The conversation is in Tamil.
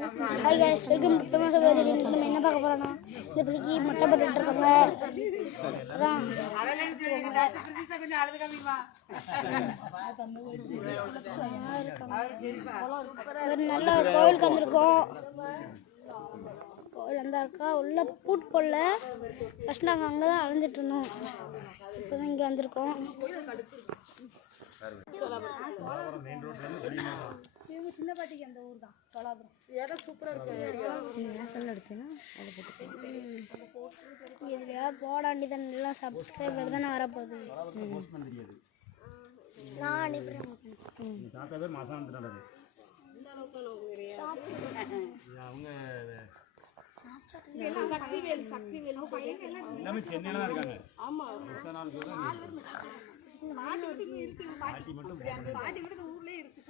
ஹாய் கைஸ், வெல்கம் டு நம்ம என்ன பார்க்க போறோம்னா இந்த பிள்ளைக்கு மொட்டை போட்டுட்டு இருக்காங்க. அதான் ஒரு நல்ல ஒரு கோயிலுக்கு வந்திருக்கோம். கோயில் வந்தா இருக்கா உள்ள பூட்டு போடல. ஃபர்ஸ்ட் நாங்கள் அங்கே தான் அலைஞ்சிட்டு இருந்தோம். இப்போ தான் இங்கே வந்திருக்கோம். சின்ன பாட்டிக்கு அந்த ஊர் தான் சோலாபுரம். இடம் சூப்பராக இருக்கு. நேசல் எடுத்தீங்கன்னா அதை போட்டு இதுலையா போடாண்டி தான் நல்லா சப்ஸ்கிரைபர் தானே வரப்போகுது. நான் அனுப்புகிறேன். எல்லாமே சென்னையில தான் இருக்காங்க. ஆமா, பாட்டி மட்டும் ஊர்லயே இருக்கு.